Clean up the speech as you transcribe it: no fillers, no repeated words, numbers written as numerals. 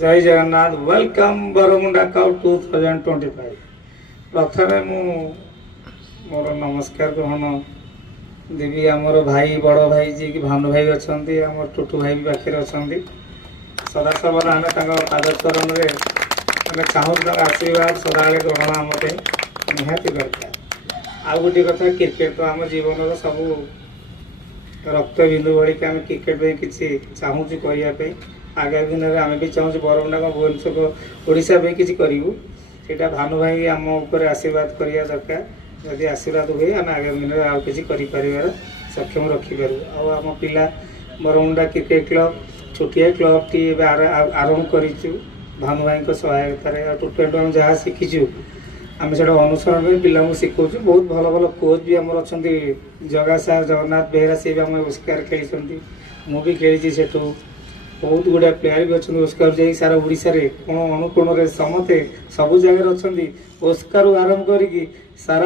जय Jagannath welcome Bermuda cout 2025 प्रथमे मोर नमस्कार ग्रहण देवी आमर भाई बड़ भाई जी की भानु भाई अच्छा आम टुटू भाई भी पाखे अच्छा सदा सबल आम पादचरण में चाहूँ आशीर्वाद सदाबे ग्रहण आम निहाती दरकार। आउ गोटे कथा क्रिकेट तो आम जीवन सब रक्त बिंदु भाई आम क्रिकेट में किसी चाहूँ करने आगामी दिन में आम भी चाहूँ बरमुंडा भुवनेश्वर ओडिशा में किसी करूँ से भानु भाई आम उपर आशीर्वाद करवा दरकार। जदि आशीर्वाद हुए आम आगामी दिन में आउ कि कर सक्षम रखिपारू। आम पिला बरमुंडा क्रिकेट क्लब छोटिया क्लब टी आरंभ करूँ भानु भाई सहायतार टूर्नामेंट आम जहाँ शिखीचु आम से अनुसरण में पिला शिखाऊ। बहुत भल भल कोच भी आमर अच्छा जगा सार जगन्नाथ बेहरा सी भी आम ओस्कार खेली मुझे खेली सेठू बहुत गुड़ा प्लेयर भी अच्छा ओस्कार जा सारा ओडिशा रे कोण अनुकोण समते सब जगह अच्छा ओस्कार आरंभ करी सारा